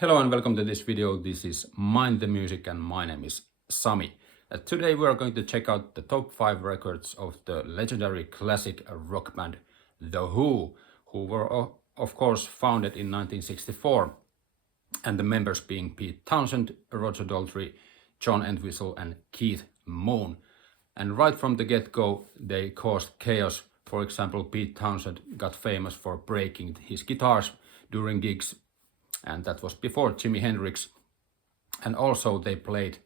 Hello and welcome to this video. This is Mind the Music and my name is Sami. Today we are going to check out the top 5 records of the legendary classic rock band The Who were of course founded in 1964, and the members being Pete Townshend, Roger Daltrey, John Entwistle and Keith Moon. And right from the get-go they caused chaos. For example, Pete Townshend got famous for breaking his guitars during gigs, and that was before Jimi Hendrix. And also they played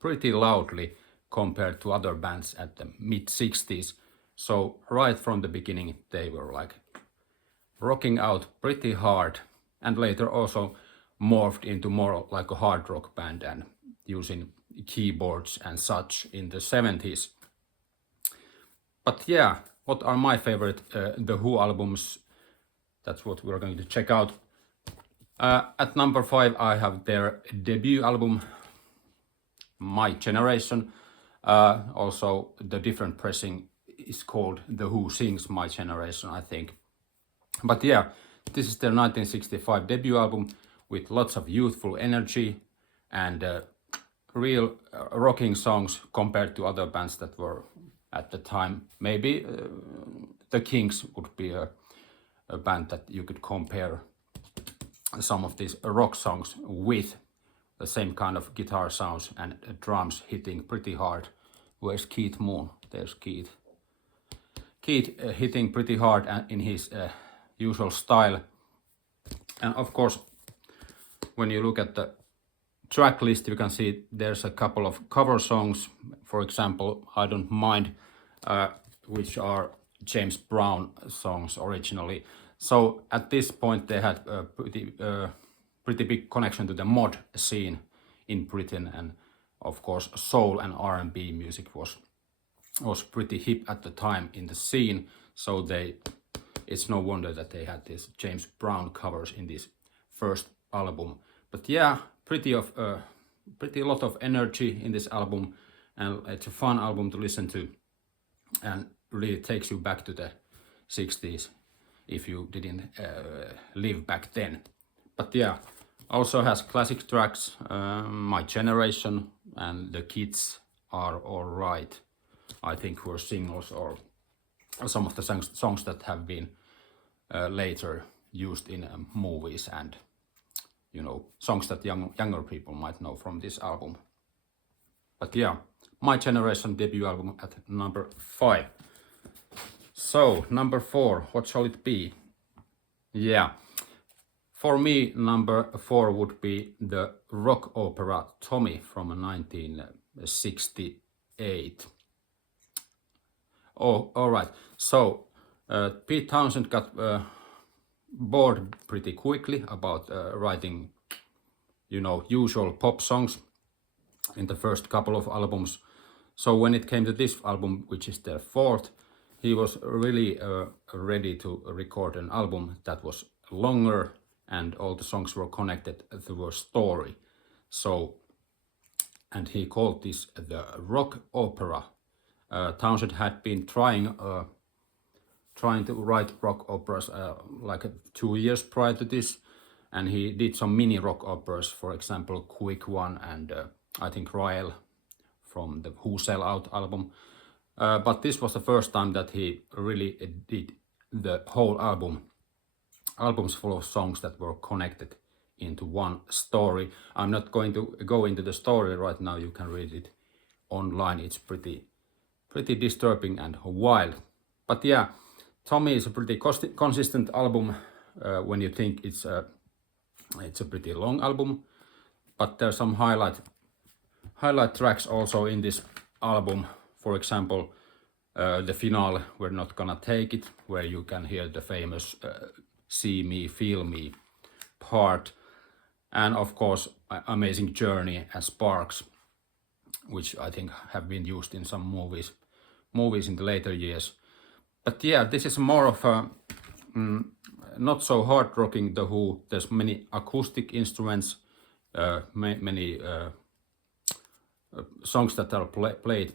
pretty loudly compared to other bands at the mid-60s. So right from the beginning they were like rocking out pretty hard, and later also morphed into more like a hard rock band and using keyboards and such in the 70s. But yeah, what are my favorite The Who albums? That's what we're going to check out. At number 5 I have their debut album, My Generation. Also the different pressing is called The Who Sings My Generation, I think. But yeah, this is their 1965 debut album with lots of youthful energy and real rocking songs compared to other bands that were at the time. Maybe the Kings would be a band that you could compare some of these rock songs with, the same kind of guitar sounds and drums hitting pretty hard. Where's Keith Moon? There's Keith. Keith hitting pretty hard in his usual style. And of course, when you look at the track list, you can see there's a couple of cover songs. For example, I Don't Mind, which are James Brown songs originally. So at this point they had a pretty big connection to the mod scene in Britain, and of course soul and R&B music was pretty hip at the time in the scene. So it's no wonder that they had these James Brown covers in this first album. But yeah, pretty lot of energy in this album, and it's a fun album to listen to and really takes you back to the 60s if you didn't live back then. But yeah, also has classic tracks, My Generation and The Kids Are Alright, I think were singles or some of the songs that have been later used in movies, and you know, songs that younger people might know from this album. But yeah, My Generation debut album at number 5. So number 4, what shall it be? Yeah, for me number 4 would be the rock opera Tommy from 1968. Oh, alright. So Pete Townshend got bored pretty quickly about writing, you know, usual pop songs in the first couple of albums. So when it came to this album, which is their 4th, he was really ready to record an album that was longer and all the songs were connected to a story. So, and he called this the rock opera. Townshend had been trying to write rock operas like 2 years prior to this, and he did some mini rock operas, for example Quick One and I think Royal from the Who Sell Out album. But this was the first time that he really did the whole albums full of songs that were connected into one story. I'm not going to go into the story right now, you can read it online. It's pretty disturbing and wild. But yeah, Tommy is a pretty consistent album when you think it's a pretty long album, but there's some highlight tracks also in this album. For example, the finale, We're Not Gonna Take It, where you can hear the famous See Me, Feel Me part. And of course, Amazing Journey and Sparks, which I think have been used in some movies in the later years. But yeah, this is more of a not so hard rocking The Who. There's many acoustic instruments, many songs that are played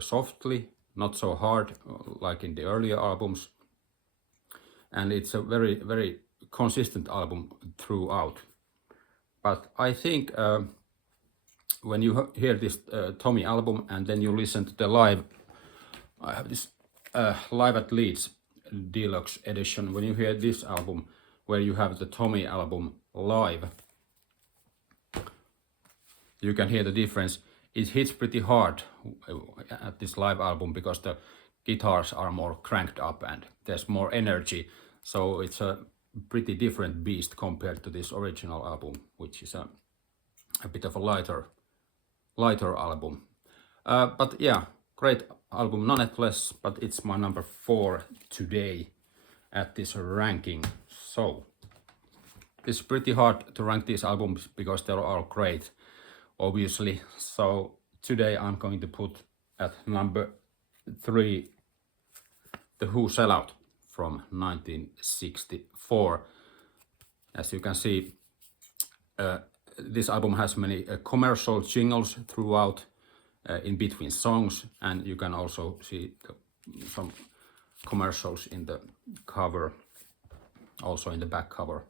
softly, not so hard like in the earlier albums, and it's a very consistent album throughout. but I think when you hear this Tommy album and then you listen to the live, I have this Live at Leeds deluxe edition. When you hear this album where you have the Tommy album live, you can hear the difference. It hits pretty hard at this live album because the guitars are more cranked up and there's more energy. So it's a pretty different beast compared to this original album, which is a bit of a lighter album. But yeah, great album nonetheless, but it's my number 4 today at this ranking. So it's pretty hard to rank these albums because they're all great, obviously. So today I'm going to put at number 3 The Who Sellout from 1964. As you can see, this album has many commercial jingles throughout in between songs, and you can also see some commercials in the cover, also in the back cover.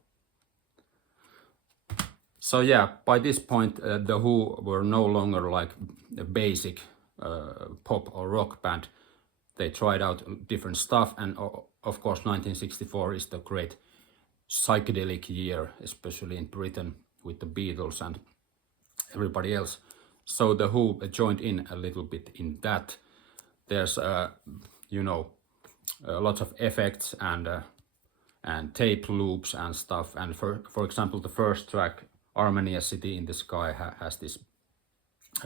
So yeah, by this point The Who were no longer like a basic pop or rock band. They tried out different stuff, and of course 1964 is the great psychedelic year, especially in Britain with the Beatles and everybody else. So The Who joined in a little bit in that. There's lots of effects and tape loops and stuff. And for example, the first track, Armenia City in the Sky, has this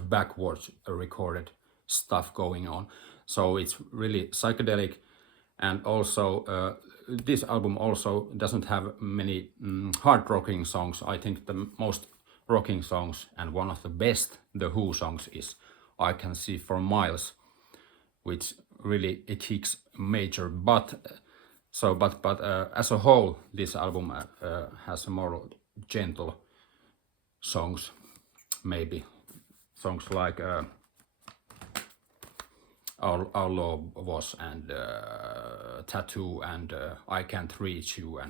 backwards recorded stuff going on. So it's really psychedelic. And also this album also doesn't have many hard rocking songs. I think the most rocking songs and one of the best The Who songs is I Can See for Miles, which really it kicks major butt. But as a whole, this album has more gentle songs, maybe songs like Our Love Was and Tattoo and I Can't Reach You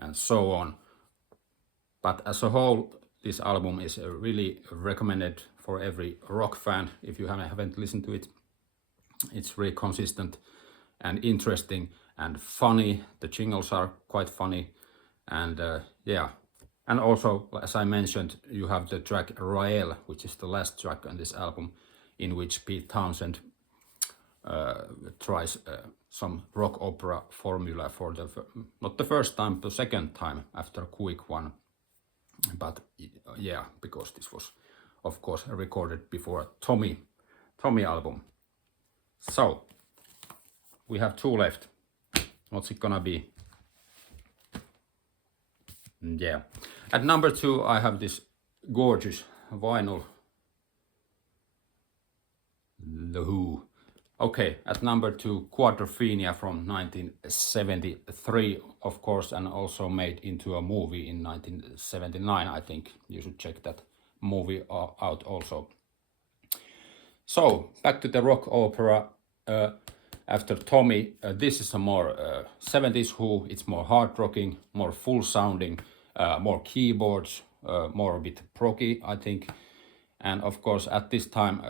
and so on. But as a whole, this album is really recommended for every rock fan. If you haven't listened to it, it's really consistent and interesting and funny. The jingles are quite funny, and yeah. And also, as I mentioned, you have the track Rael, which is the last track on this album, in which Pete Townshend tries some rock opera formula for not the first time, the second time after a quick one. But yeah, because this was, of course, recorded before Tommy album. So we have 2 left. What's it gonna be? Yeah. At number 2, I have this gorgeous vinyl, The Who. Okay, at number 2, Quadrophenia from 1973, of course, and also made into a movie in 1979. I think you should check that movie out also. So, back to the rock opera. After Tommy, this is a more 70s Who. It's more hard rocking, more full sounding, more keyboards, more a bit proggy, I think. And of course, at this time,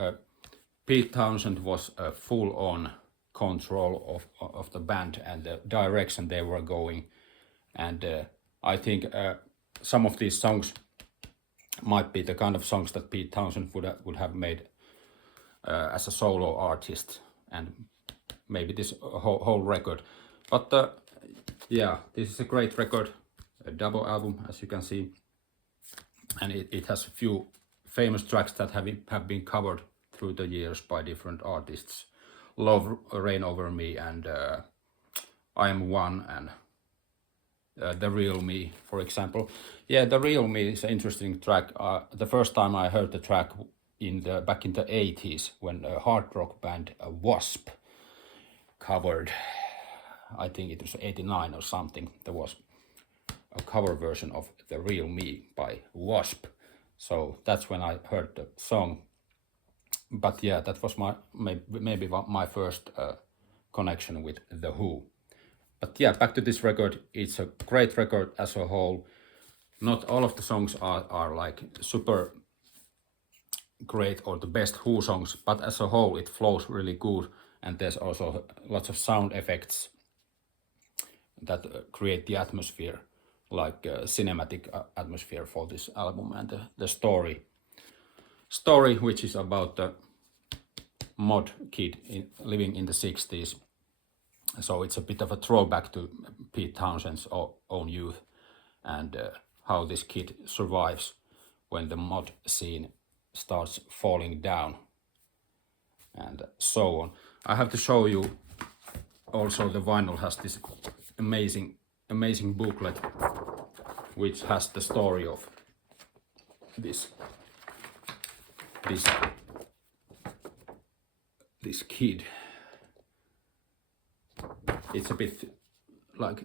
Pete Townshend was full on control of the band and the direction they were going. And I think some of these songs might be the kind of songs that Pete Townshend would have made as a solo artist, and maybe this whole record. But yeah, this is a great record, a double album, as you can see. And it has a few famous tracks that have been covered through the years by different artists. Love Reign Over Me and I Am One and The Real Me, for example. Yeah, The Real Me is an interesting track. The first time I heard the track back in the 80s, when a hard rock band Wasp covered, I think it was 89 or something, there was a cover version of The Real Me by Wasp. So that's when I heard the song. But yeah, that was maybe my first connection with The Who. But yeah, back to this record. It's a great record as a whole. not all of the songs are like super great or the best Who songs, but as a whole it flows really good, and there's also lots of sound effects that create the atmosphere, like cinematic atmosphere for this album, and the story which is about the mod kid living in the 60s. So it's a bit of a throwback to Pete Townshend's own youth, and how this kid survives when the mod scene starts falling down, and so on. I have to show you also the vinyl has this amazing booklet which has the story of this kid. It's a bit like,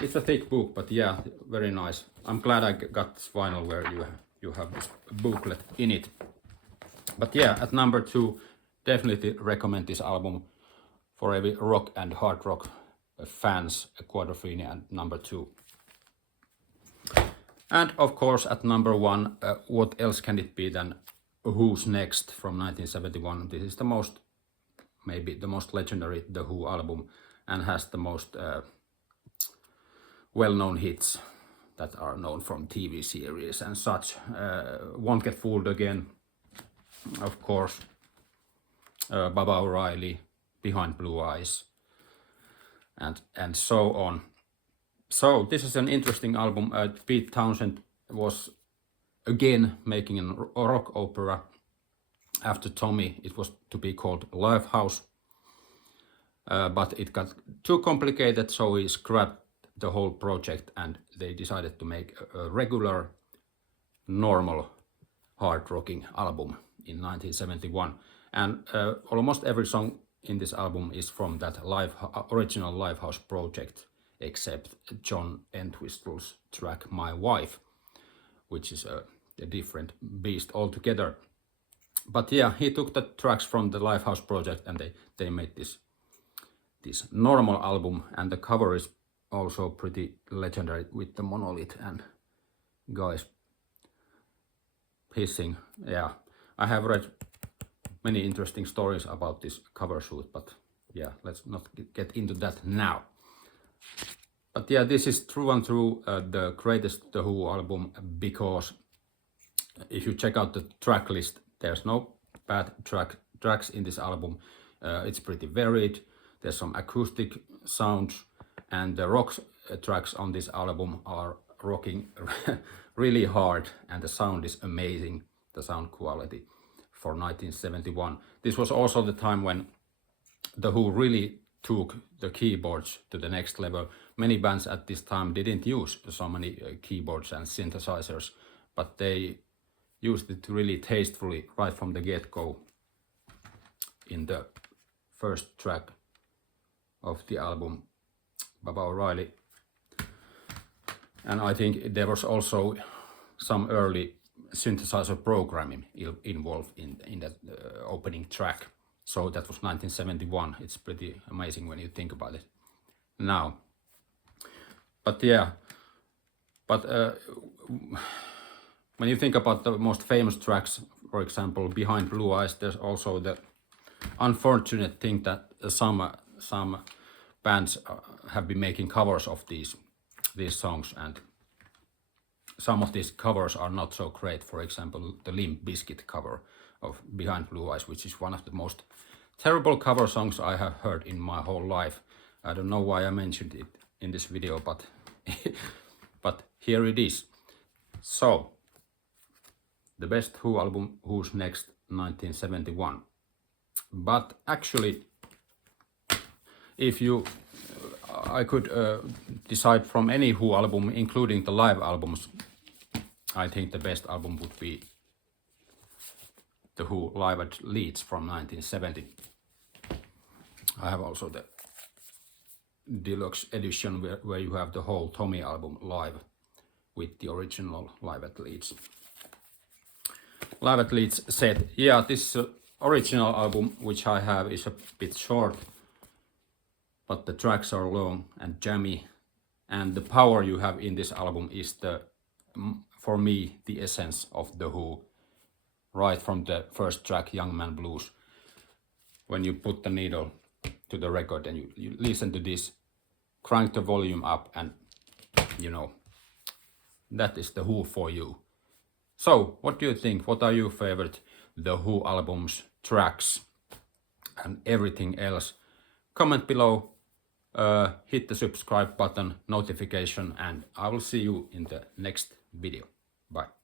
it's a thick book, but yeah, very nice. I'm glad I got this vinyl where you have this booklet in it. But yeah, at number 2, definitely recommend this album for every rock and hard rock fans, Quadrophenia and number 2. And of course at number 1, what else can it be than Who's Next from 1971. This is the most, maybe the most legendary The Who album, and has the most well-known hits that are known from TV series and such. Won't Get Fooled Again, of course, Baba O'Reilly, Behind Blue Eyes, and so on. So this is an interesting album. Pete Townshend was again making a rock opera. After Tommy, it was to be called Lifehouse, but it got too complicated, so he scrapped the whole project, and they decided to make a regular, normal, hard rocking album in 1971. And almost every song in this album is from that original Lifehouse project, except John Entwistle's track My Wife, which is a different beast altogether. But yeah, he took the tracks from the Lifehouse project, and they made this normal album, and the cover is also pretty legendary with the monolith and guys pissing. Yeah, I have read many interesting stories about this cover shoot, but yeah, let's not get into that now. But yeah, this is true and true the greatest The Who album, because if you check out the track list, there's no bad tracks in this album. It's pretty varied. There's some acoustic sounds, and the rock tracks on this album are rocking really hard, and the sound is amazing, the sound quality for 1971. This was also the time when The Who really took the keyboards to the next level. Many bands at this time didn't use so many keyboards and synthesizers, but they used it really tastefully right from the get-go in the first track of the album, Baba O'Reilly. And I think there was also some early synthesizer programming involved in that opening track. So that was 1971. It's pretty amazing when you think about it now. But yeah, when you think about the most famous tracks, for example, Behind Blue Eyes, there's also the unfortunate thing that some bands have been making covers of these songs, and some of these covers are not so great. For example, the Limp Bizkit cover of Behind Blue Eyes, which is one of the most terrible cover songs I have heard in my whole life. I don't know why I mentioned it in this video, but but here it is. So, the best Who album, Who's Next, 1971. But actually, if I could decide from any Who album, including the live albums, I think the best album would be The Who Live at Leeds from 1970. I have also the deluxe edition where you have the whole Tommy album live with the original Live at Leeds. Live at Leeds set. Yeah, this original album which I have is a bit short, but the tracks are long and jammy, and the power you have in this album is the for me the essence of The Who, right from the first track, Young Man Blues. When you put the needle to the record and you listen to this, crank the volume up, and you know, that is The Who for you. So, what do you think? What are your favorite The Who albums, tracks, and everything else? Comment below, hit the subscribe button, notification, and I will see you in the next video. Bye.